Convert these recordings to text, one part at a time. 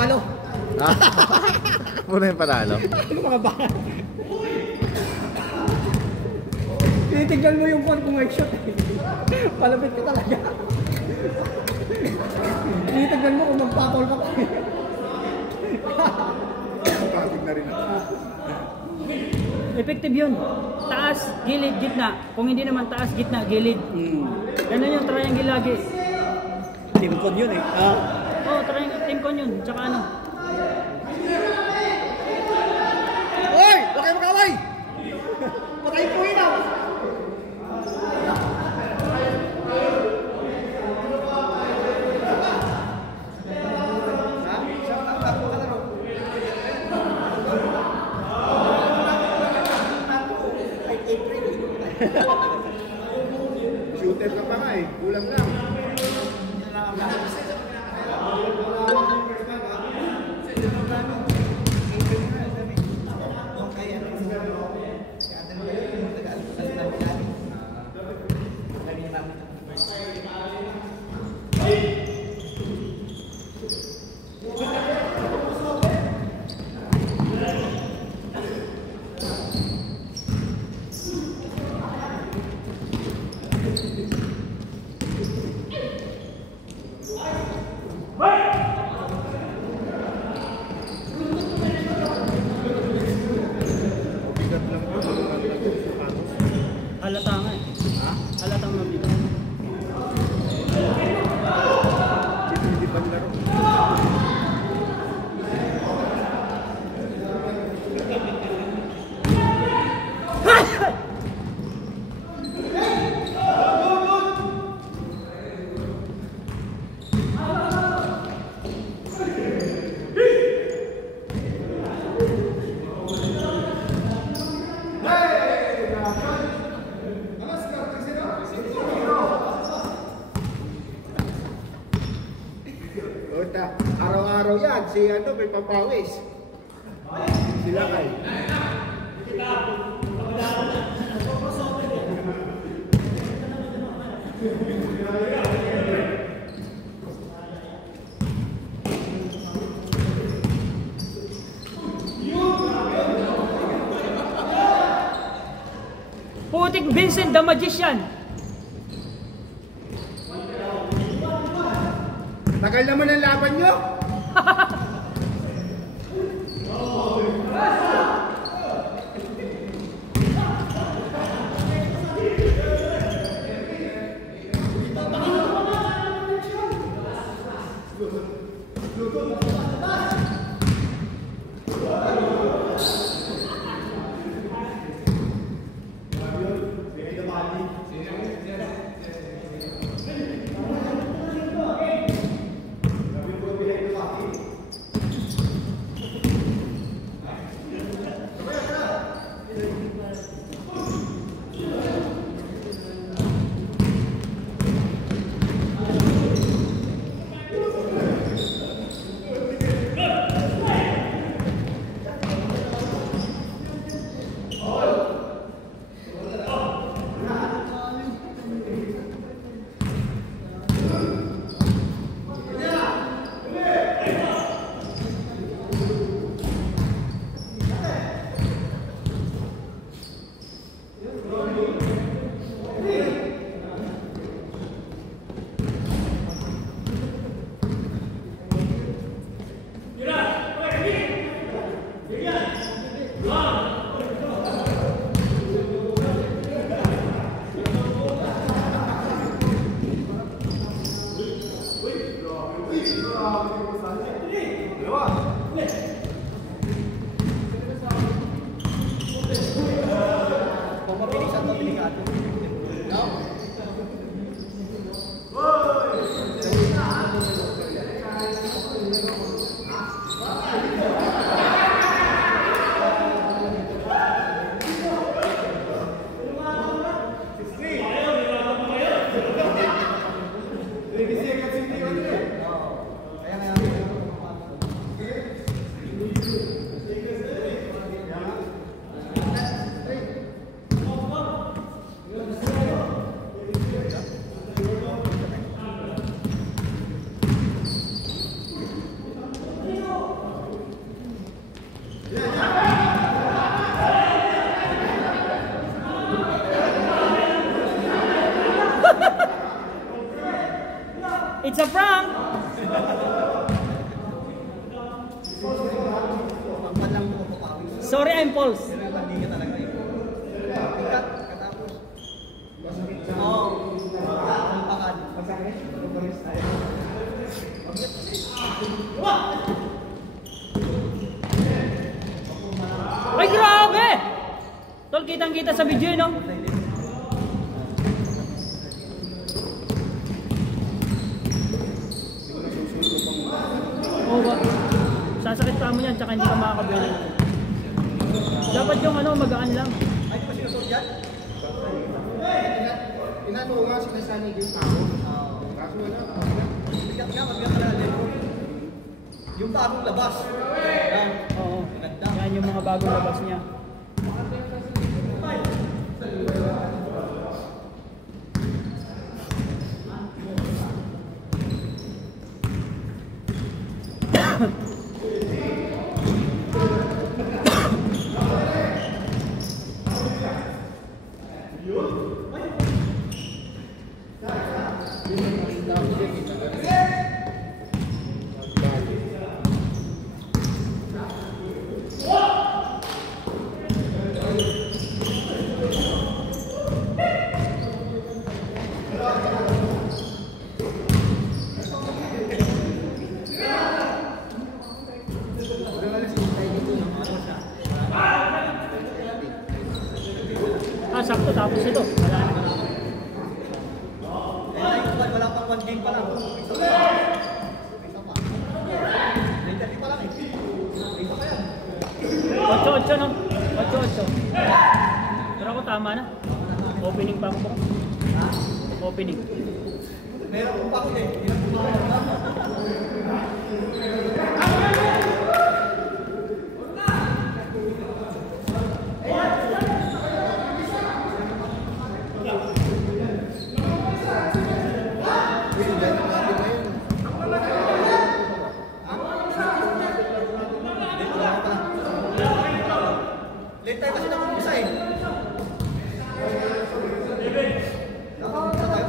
panalo. Ha? Muna yung panalo. Mga baka. Tinitignan mo yung kung may shot eh. Palapit ka talaga. Tinitignan mo kung magpapol ka pa eh. Pagod na rin ako. Effective yun. Taas, gilid, gitna. Kung hindi naman taas, gitna, gilid. Ganun yung triangle lagi. Team code yun eh. Oo, triangle, team con yun. Tsaka ano. Hoy! Huwag kayo magkaway! Patayin po yun ah! Shooter ka pa nga eh. Kulang lang. Halata nga eh. Halata nga dito. Hindi pa nilaro. Araw-araw yan, si ano, may papawis. Sila kay. Putik Vincent the Magician. Tagal naman ang laban nyo. It's a prank! Sorry, I'm false. Ay, grabe! Tol, kitang-kita sa video, no? Oo ba? Sasakit pa mo yan, tsaka hindi ka makakabili. Dapat yung ano, magaan lang. Ay, di ba sinusot yan? Inano ko nga sinasanig yung tao. Kaso wala. Bigat nga, mabigat ka lang. Yung bagong labas. Oo. Yan yung mga bagong labas niya. Sakto tapos ito. Wala na. Wala pang 1 game pa lang. Isa pa. Hindi pa lang eh. Isa pa yan. 8-8 no? 8-8. Pero ako tama na. Opening pa ako. Opening. Meron po pa ako eh. Late tayo kasi nakumpisa eh. Nakumpisa tayo.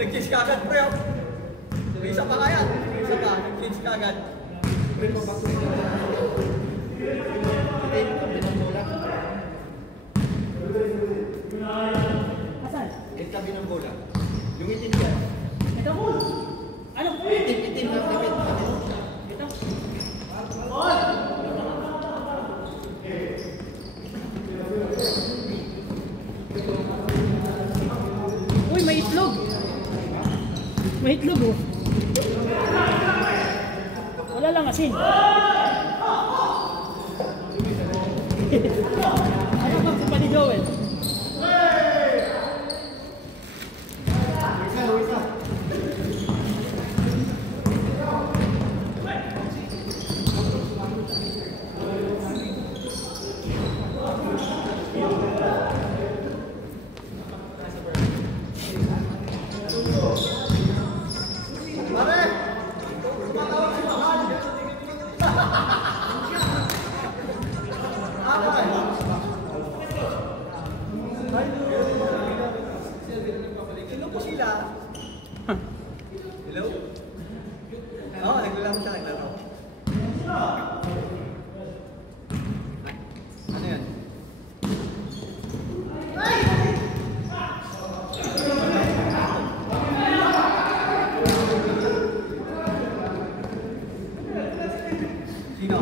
Nag-kiss ka agad, pre. Isa pa kaya. Isa pa. Nag-kiss ka agad. Asan? Ito tabi ng bola. Yung itin yan. Ito mo. Ano po? Itin na gamit. Ito. Uy, may itlog. May itlog oh. Wala lang asin. Ano bang sa ni Joel? Sino po sila? Hello? Oo, naglaro siya, naglaro. Ano yan? Sino?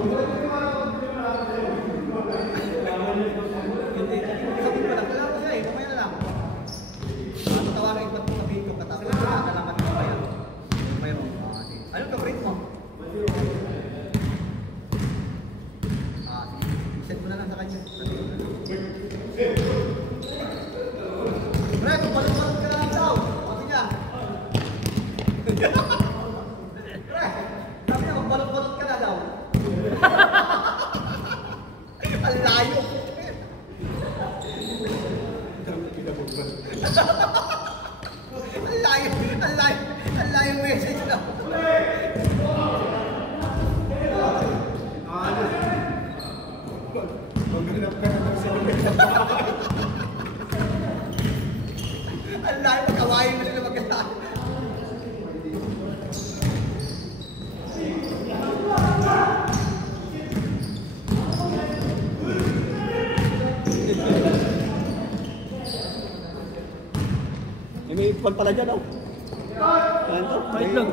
Hindi, sabi ko lang, kailangan ko siya eh, mamaya na lang. Tatawarin ko sabihin ko katapos, nalaman ko pa yan. Mayroon. Anong ka-break mo? Send mo na lang sa kanya. Pre, kung balot-balot ka lang daw. Sabi niya. Pre, sabi niya, kung balot-balot ka na daw. Ang layo. Ang layo message na. Ang layo, magkawain mo sila magkasama. May ipon pala dyan, oh. Ayan to. Wait lang.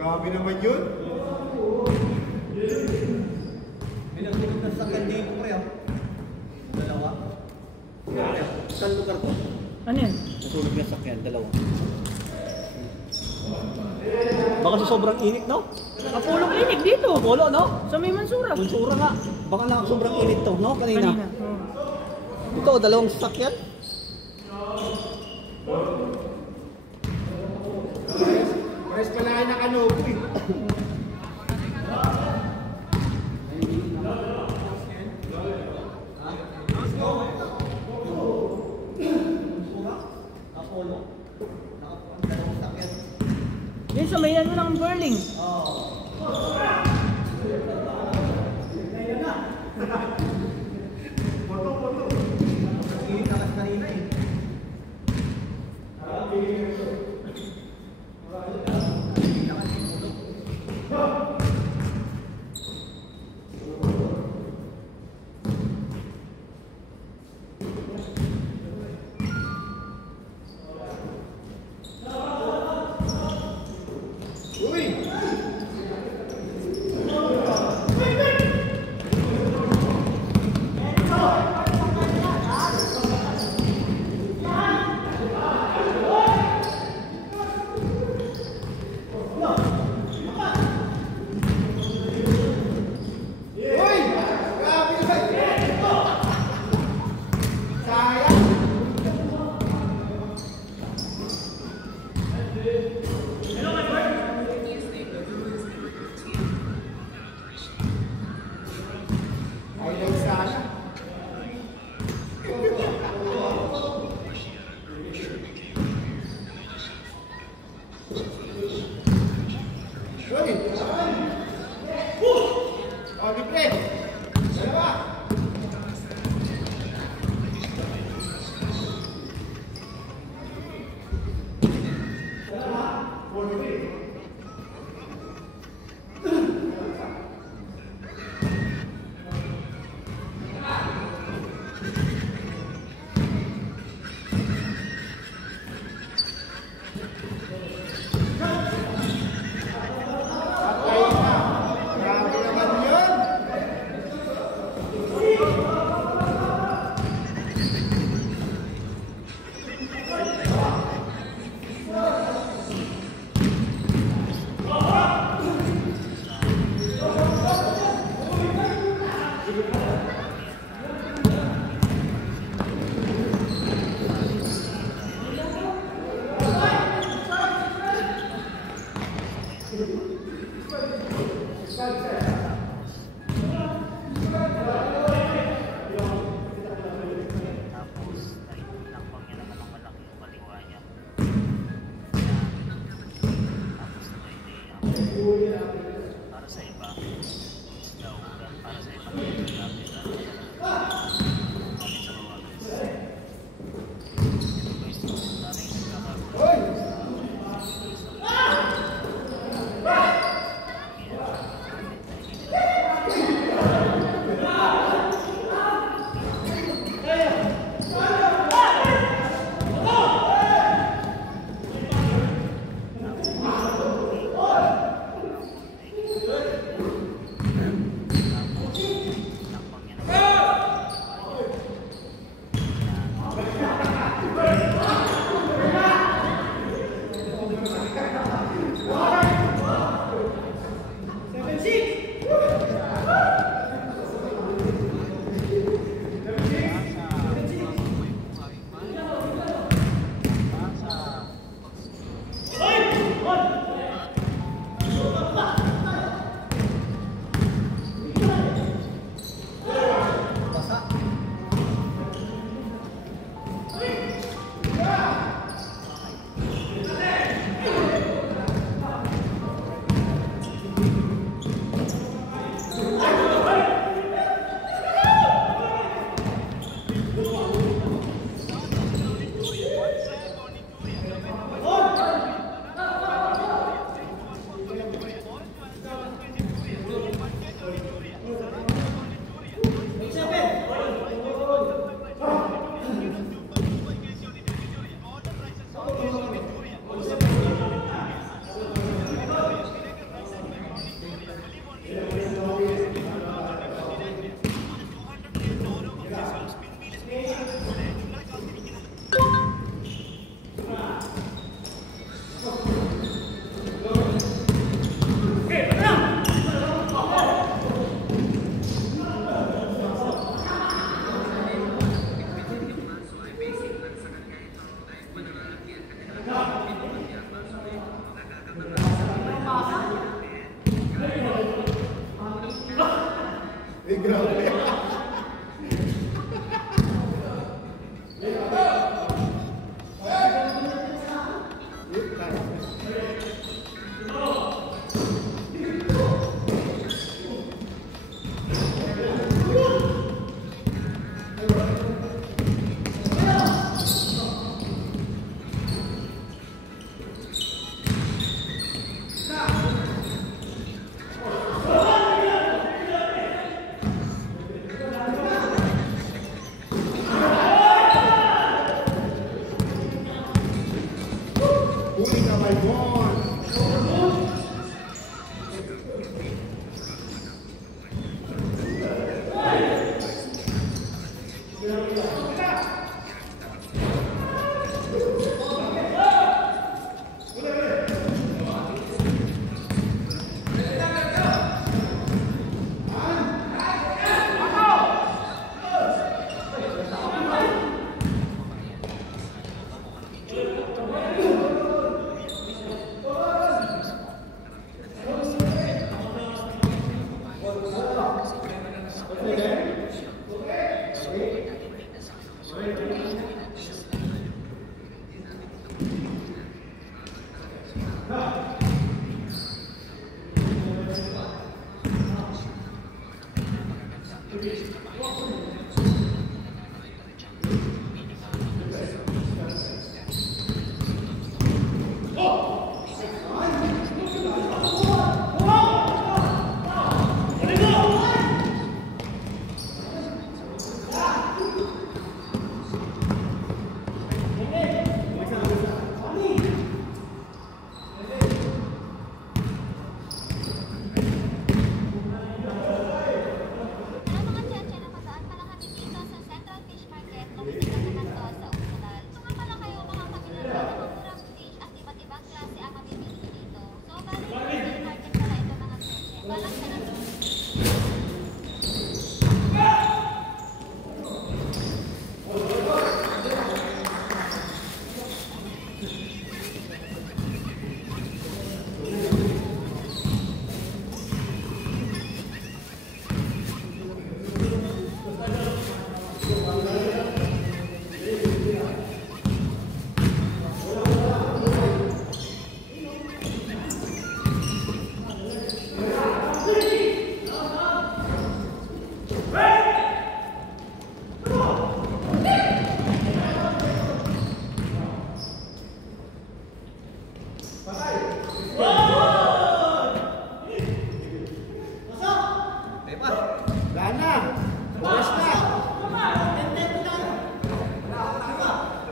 Grabe naman yun. May nagtulog na sasakyan dito pre ah. Dalawa. Saan lugar to? Ano yan? Natulog na sasakyan, dalawa. Baka sa sobrang init, no? Apollo Clinic dito. Polo, no? Sa may Mansura. Bunsura nga. Baka na sobrang init to, no? Kanina. Ito, dalawang sasakyan. Pares pala kayo nakanobo eh. Apollo. Dalawang sasakyan. Yun sa may ano ng Burling. Init na kasi kanina eh. Huli ka, Malbon.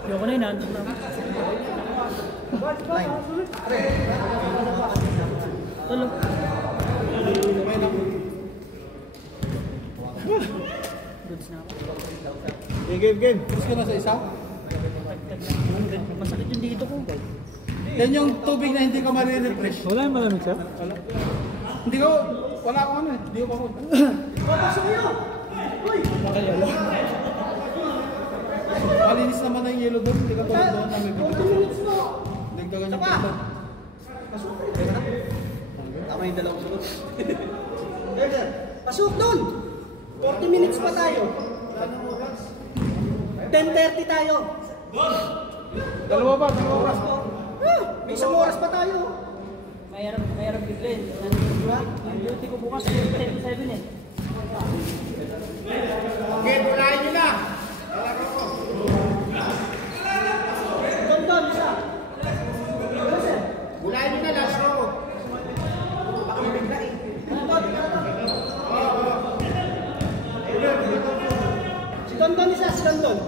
Ayoko na yun. Tulo. Goods na ako. Game. Gusto ka na sa isa? Masakit yung dito ko. Yan yung tubig na hindi ka ma-refresh. Wala yung malamig, sir? Hindi ko, wala akong ano eh. Hindi ko pakot. Malinis naman na yung yellow doon. Hindi ka tulad doon na may bibig. Dagdagan yung pito. Tama yung dalawang sunod. Pasok doon! 40 minutes pa tayo. 10:30 tayo. Dalawa ba? May isang oras pa tayo. Mayroon biglen. Ang duty ko bukas 10:37 eh. Okay, tulayin nyo na. Doon, isa. Tulayin nyo na, last row. Si Don isa, si Don. Don.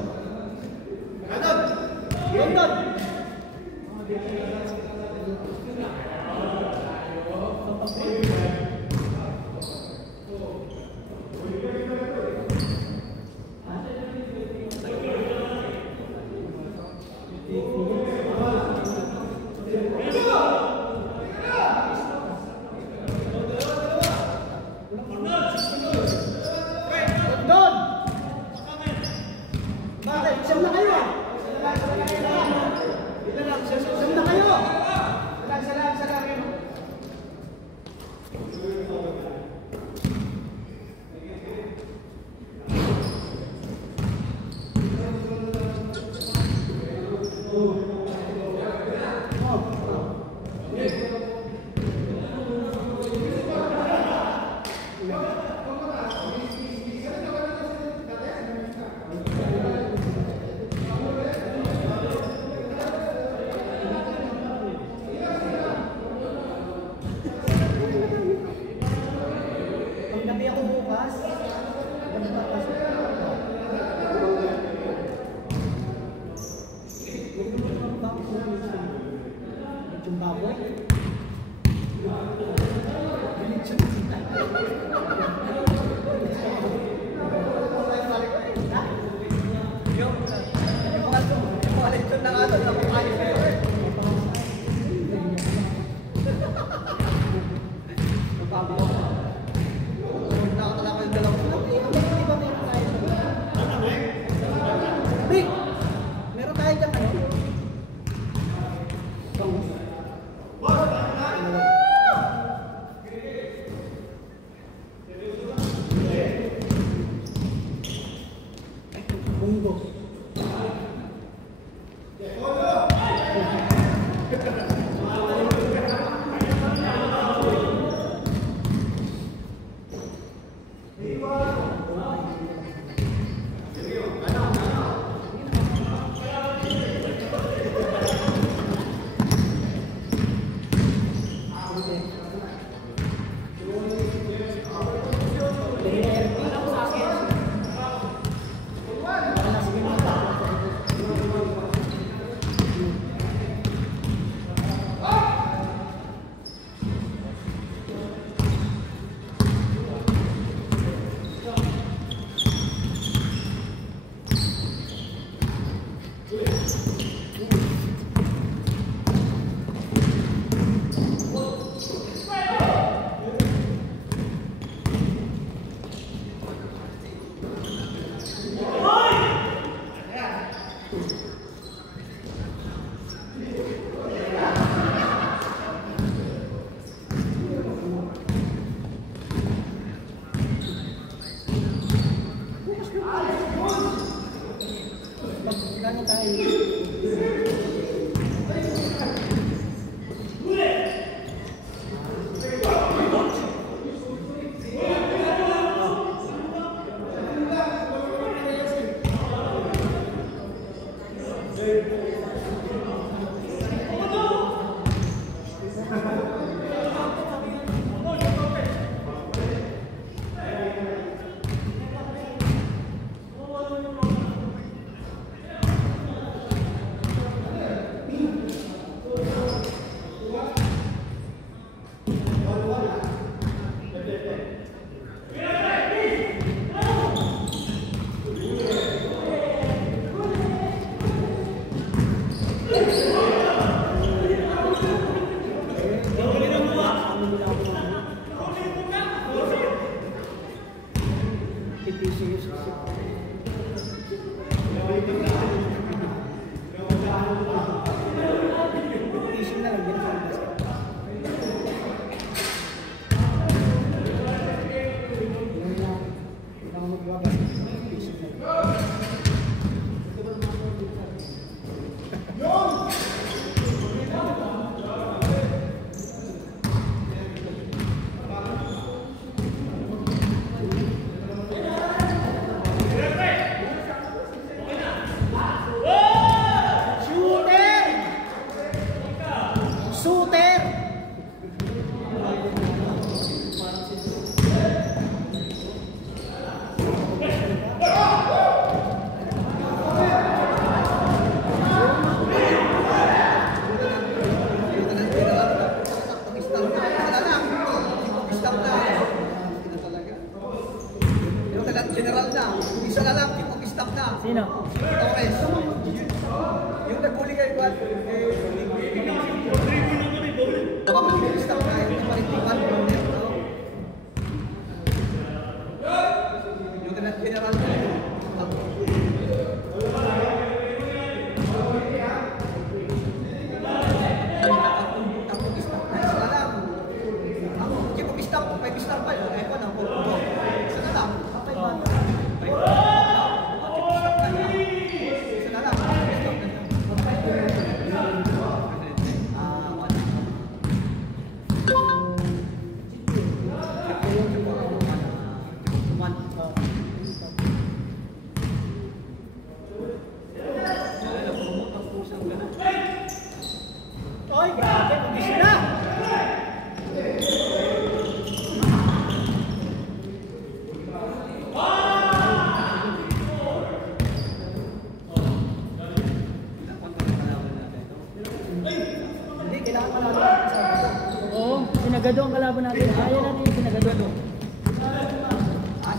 Sinagado ang kalaban natin. Kaya natin yung sinagado.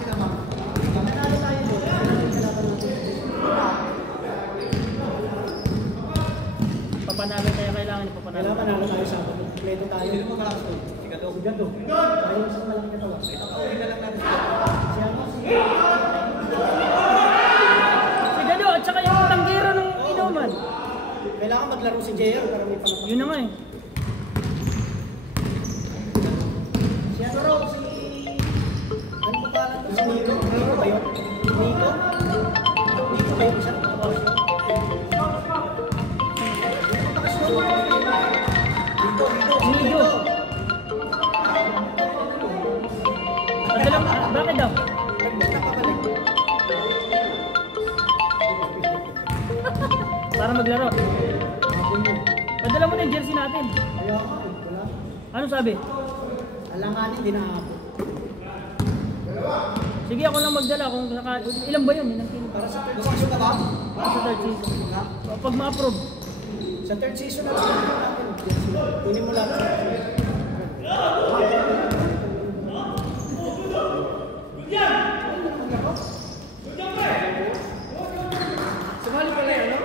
Sila ma'am. Nanalo tayo doon. Papanalo tayo, kailangan ipapanalo. Kailangan manalo tayo sa atin. Kompleto tayo. Sino mo malakas doon? Sigado. Sigado. Tayo isang malaki na tawa. Uwi na lang natin. Si ano? Sigado at saka yung tanggero ng inuman. Kailangan maglaro si JR para may panapag. Yun na nga eh. Si ano raw? Si... Ano ba pangalan to? Si Nico? Nico ba yun? Nico? Nico ba yun siya? Nico. Bakit daw? Para maglaro. Padala mo na yung jersey natin. Kaya ako, wala. Ano sabi? Alanganin, di na ako. Sige, ako lang magdala kung saka... Ilan ba yun? Ilang kilo? Para sa third Gusto season ka ba? Para sa third season. Pag ma-approve. Sa third season na lang natin. Kunin mo lahat. Sumali pala yun, no?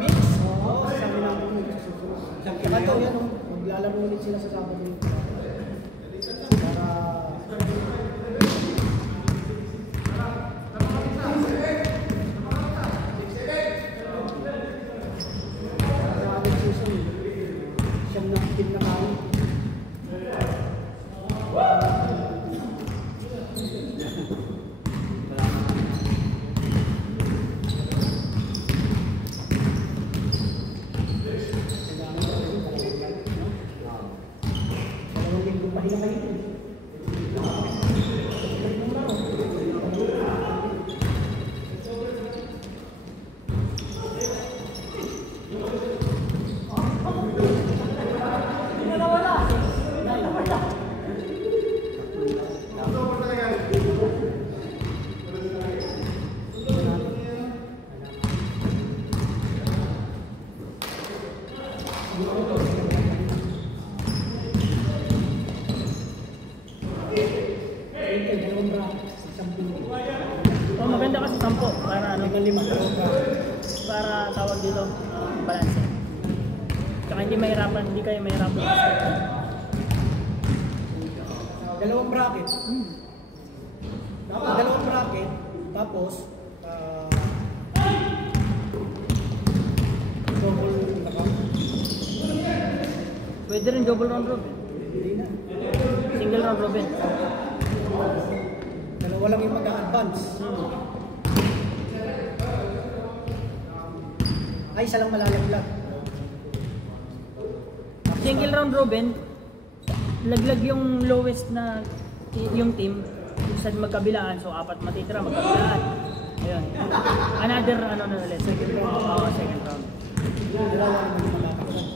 Mix? Oo, sabi namin magsusunod. Saka to yan, oh. Maglalaro ulit sila sa Sabado. Para... Sa season, siyam na team na tayo. Dalawang linggo pahinga kayo. Dalawang bracket, isang pili. Oh, maganda kasi 10 para ano, Hanggang 5 dalawang bracket. para tawag dito, balance. Tsaka hindi mahirapan, hindi kayo mahirapan. Dalawang bracket. Dalawang bracket, tapos double account. Pwede rin double round robin. Hindi na. Single round robin. Dalawa lang yung mag-advance. Ay, isa lang malalaglag. Single round robin, laglag yung lowest na yung team sa magkabilaan, so 4 matitira magkabilaan. Ayun. Another ano na ulit, second round. Second round. Yung dalawa naman yung magkakaroon.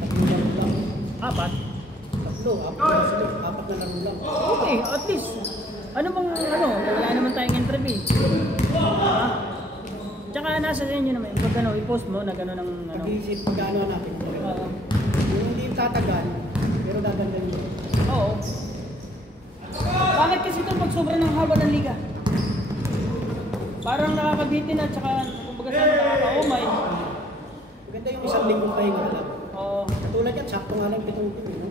Tatlong laro lang. 4. Tatlo, apat na laro lang. Okay, at least. Ano bang ano, wala naman tayong interview. Ha? Tsaka nasa sa inyo naman, pag ano, i-post mo na gano'n ng ano. Pag-iisip, pag-ano natin. Oo. Yung hindi tatagal, pero gaganda nyo. Oo. Bakit kasi ito pag sobrang ng haba ng liga? Parang nakakabitin at tsaka kumbaga sa nakaka-umay. Maganda yung isang linggo pahinga lang. Oo. Katulad yan, sakto nga lang 7 team, no?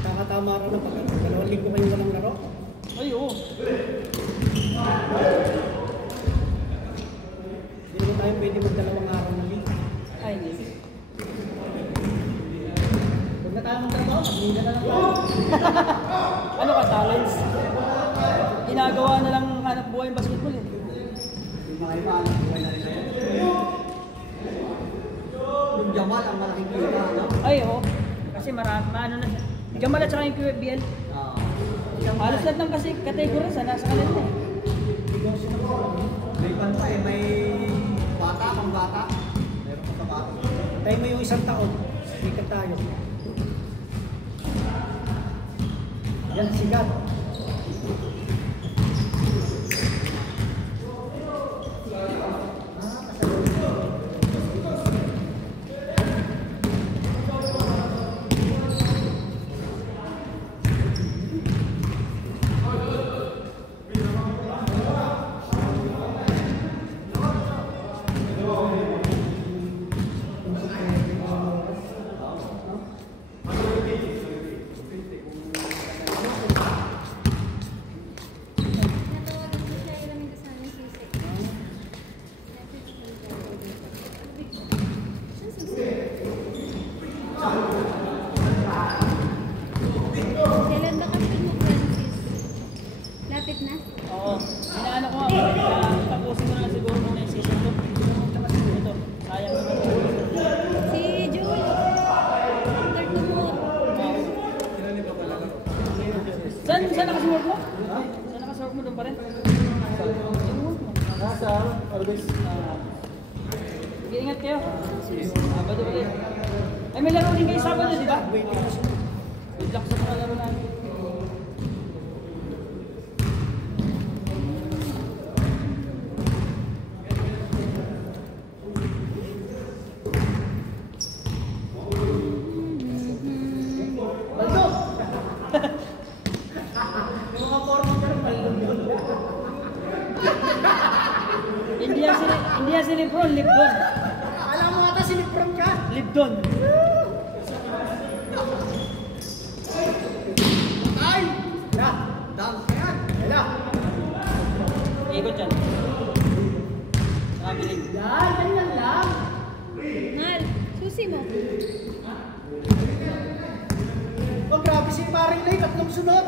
Kakatama rin na pag 2 linggo kayo walang laro. Ay, oo. Hindi naman tayo pwede mag-2 araw na league. Ay, hindi. Huwag na tayo magtrabaho, mag-liga na lang tayo. Ano ka, talents? Ginagawa na lang hanap buhay yung basketball eh. Yung mga iba, alam buhay na rin na yun. Yung Jamal, ang malaking kita, no? Ay, oo. Kasi marami, ano na siya. Jamal at saka yung QFBL. Halos lahat ng kasi category sa nasa kanila eh. May banta eh, may bata, pang bata. Meron pa sa bata. Tayo mo yung 1 taon, sikat tayo. Yan, sigat. Natawagan ko siya, ilamin ko sana yung sisi. Saan sisi? Kailan ba kasi mo, Francis? Lapit na? Oo. Inaano ko nga, tapusin ko na lang siguro muna yung season 2. Ito, sayang naman. Si Jewel. After tomorrow. Saan nakasuwork mo? Saan nakasuwork mo doon pa rin? Nasa, always, Sige, ingat kayo. Sabado ulit. Ay, may laro din kayo Sabado, di ba? Good luck sa mga laro namin. Baldo! Yung mga forma ka rin, baldo yun. Hindi yan si Lebron, Libdon. Alam mo ata sinipron ka. Libdon. Ay! Wala. Dunk yan. Wala. Ikot yan. Nakabiling. Yan, ganyan lang. Ngal, susi mo. Oh, grabe si Paring Lay, tatlong sunod.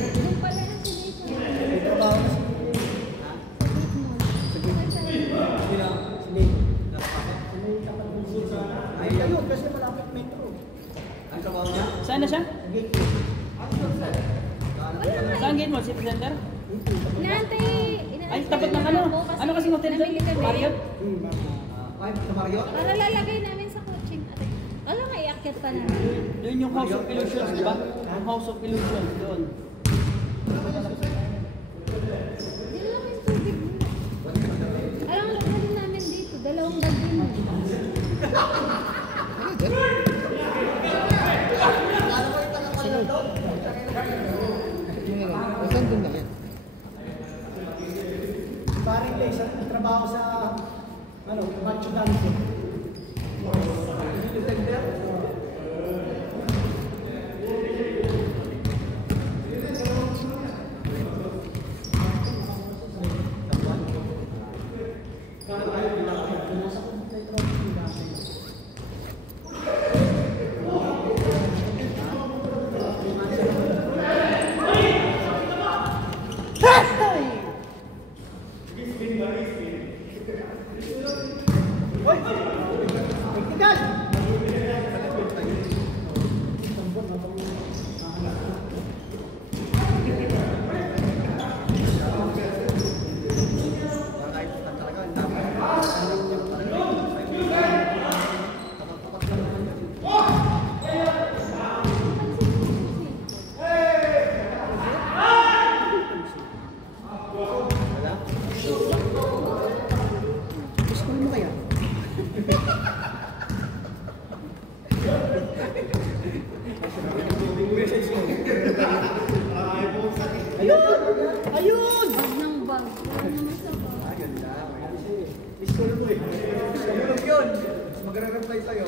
Doon pala na si Nathan. May trabaho na si Sa gate mo. Sige. May tapat ng suso. Ay, ayun, kasi malapit metro. Ang trabaho niya? Saan na siya? Gate. Wala nga. Saan gate mo? City Center? Inaantay. Ay, tapat ng ano? Ano kasing hotel doon? namili kami. Marriott? Five sa Mario? Para lalagay namin sa coaching. Ate, wala nga iakyat pa namin. Doon yung House of Illusions, di ba? Yung House of Illusions, doon. Hindi lang yung tubig mo. Alam mo, lagyan namin dito. 2 bagay mo. Paring Lay, sa trabaho sa ano, Macho Dance. Hoy! Technical! Talaga, ang dami. Gusto mo kaya? Ayun! Ayun! Bag ng bag. Wala naman sa bag. Ah, ganda. School mo eh. Tulog yun. Mas magre-reply sa'yo.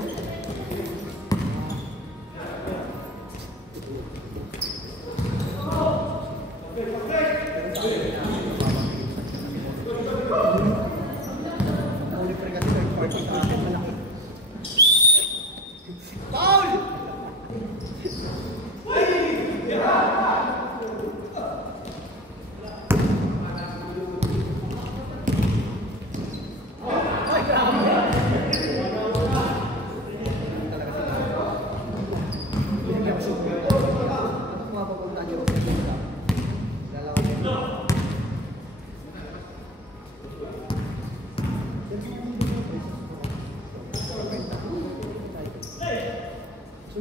Huli pa rin kasi third party sa akin, malaki. Foul! Ay, grabe! Binigyan ko siya. Ako mapapunta niyo ako sa dito. Dalawa niyo. Ay,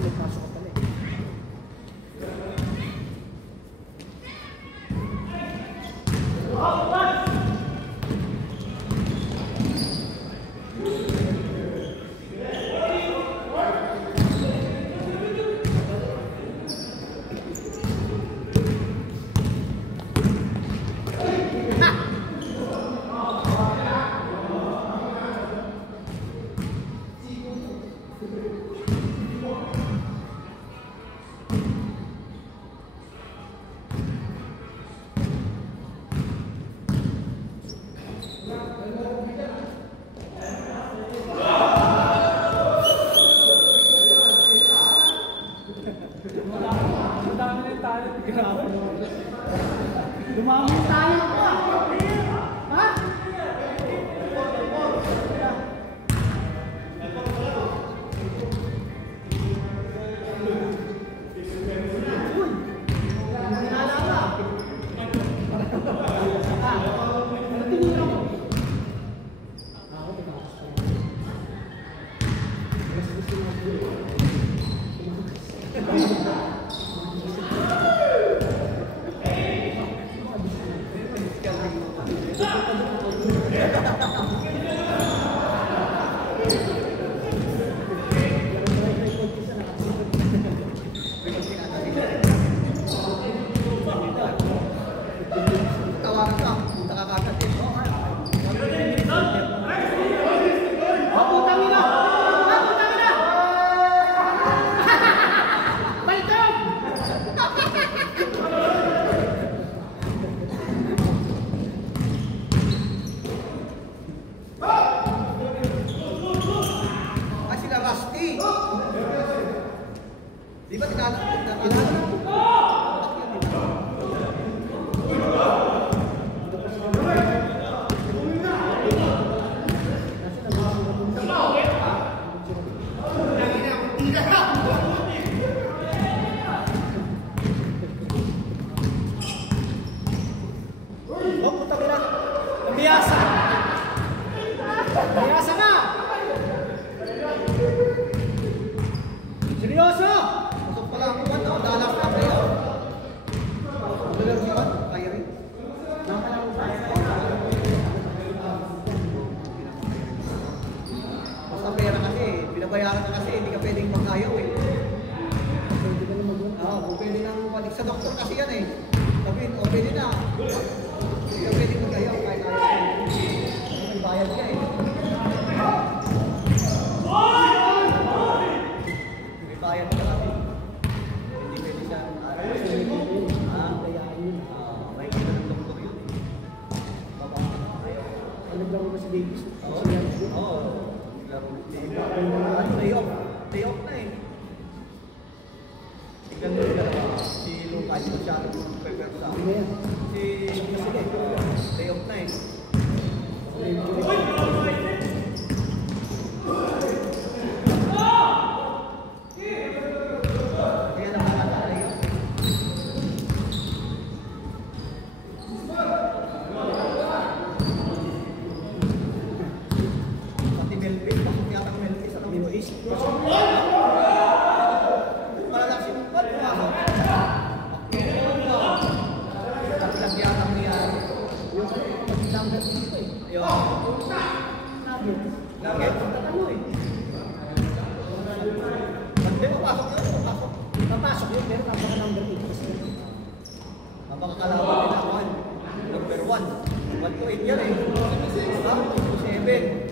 may pasok ka pala eh. Dumami tayo pa. Ha? Tawagan ka, punta ka kagad eh. Putang ina! Putang ina! Baliktad! Ay, sila Rusty. Di ba tinanong? Oh, putang ina. Pamiyasa. Pamiyasa na. Seryoso? Pasok pala ang kuwan, no? Dalak na kayo. Dalag si Juan, kaya rin. Basta pera kasi, binabayaran ka kasi, hindi ka pwedeng magkayaw eh. Oo, pwede nang balik sa doktor kasi yan eh. Sabihin, o pwede na. Hindi ka pwedeng magkayaw kahit ayaw. May bayad ka eh. May bayad ka kasi. Hindi pwede siya. May kita ng doktor yun eh. Baba. Ano lang mo si Davis? Oo. Day off. Day off na eh. Tignan mo yung si Lucas masyadong prepare sa Ano yan? si day off na eh. Kaya nakakala day off. Pati Melvin, bakit yata ng Melvin sa Mino East. Malalak si Lupan, pumasok. Kapilang yata mo yan. Yung pag-number dito eh. Ayun. Nugget? Ano eh? Hindi, papasok yun, papasok. Papasok yun, pero napaka-number 8 kasi. Napakakalaban nila, Juan. Number 1. 1 to 8 yan eh. Ha? 7.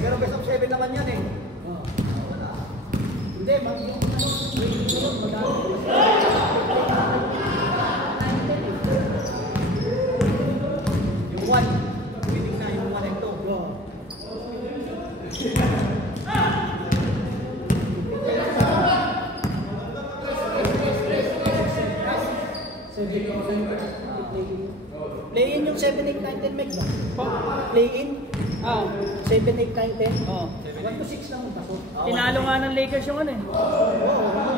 Pero best of 7 naman yan eh. Hindi, yung Yung 1. Biting na yung 1 and 2. Play-in yung 7, 8, 9, 10 meg ba? Play-in? Ah, 7, 8, 9, 10? oh. 1 to 6 lang ang pasok. Tinalo nga ng Lakers yung ano eh.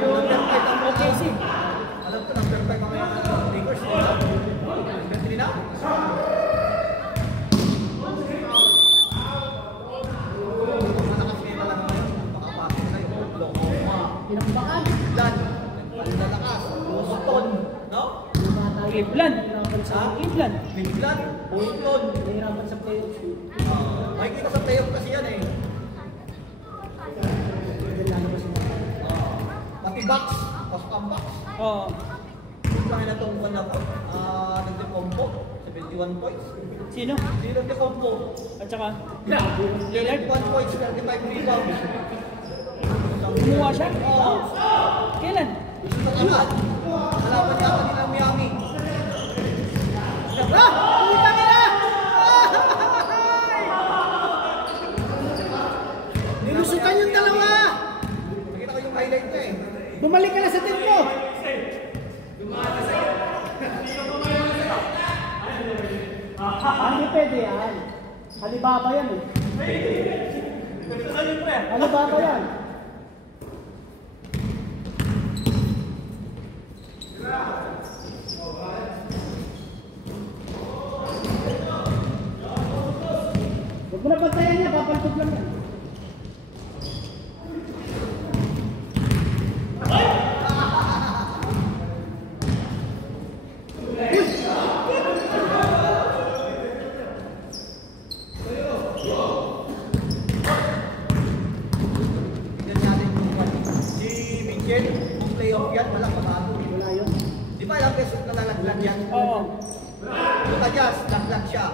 Yung number 5 ang OKC. Alam ko, number 5 ang Lakers. Hindi na? Cleveland. Nahirapan sa Cleveland. Cleveland, Boston. Nahirapan sa playoffs. Makikita sa playoff kasi yan eh. Pati Bucks, pasok ang Bucks. Oo. Kaya na itong buwan na po, nagde-combo, 71 points. Sino? Sino nagde-combo? At saka, Lillard, 1 points, 35 rebounds. kumuha siya? Oo. Kailan? Gusto ng agad. Kalaban niya kanila Miami. Putang ina! Nilusutan yung dalawa! Nakita ko yung highlight niya eh. Bumalik ka na sa team mo! Hindi pwede yan. Alibaba yan eh. Alibaba yan. Huwag mo na pantayan niya, papaltog lang yan. Tignan natin kung si Mitchell, kung playoff yan, walang matalo. Wala yun. Di ba ilang beses nalalaglag yan? Oo. Utah Jazz, laglag siya.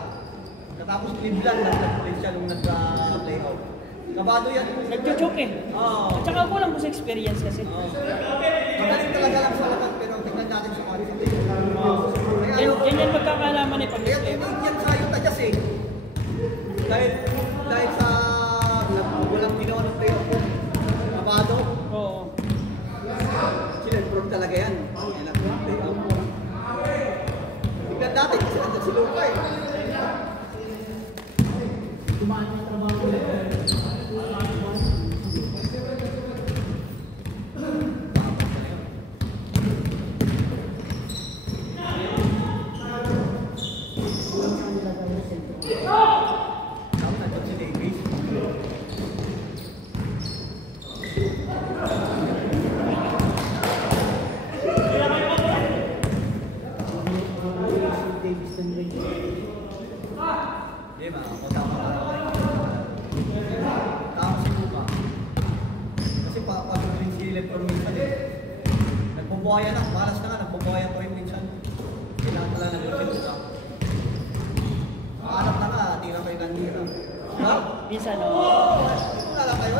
Katapos Cleveland, laglag ulit siya nung nag-playoff. Kabado yan. Nagchuchok eh. Oo. At saka kulang po sa experience kasi. Magaling talaga lang sa laban, pero tignan natin sa quality. Yan magkakalaman eh pag Kaya tuminig yan sa Utah Jazz eh. Dahil sa walang ginawa ng playoff ko. Kabado. Oo. Sila-improve talaga yan. Yan ang playoff. Tignan natin kasi nandun si Luka eh. Tama nandun si Davis. Di ba? Tama ka. Tama si Luka. Kasi papasukin si Lebron minsan eh. Nagbubuhaya na. Malas na nga. Nagbubuhaya pa rin minsan. Kailangan pala nag-lupit ka. Maanap na nga. Tira kayo ganira. Ha? Minsan, oo. Wala lang kayo.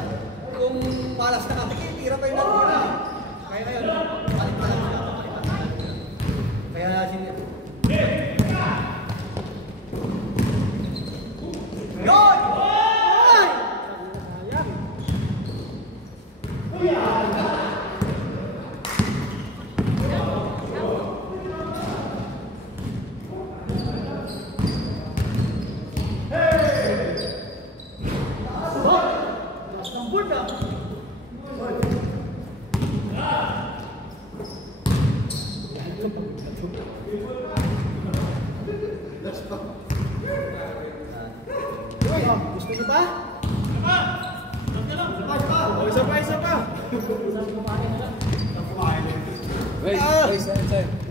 Kung malas na nga, tira kayo ganira. Kaya ngayon, balik pa lang siya. Kaya si... Yun! Gusto niyo ba? Isa pa! Wait, inside.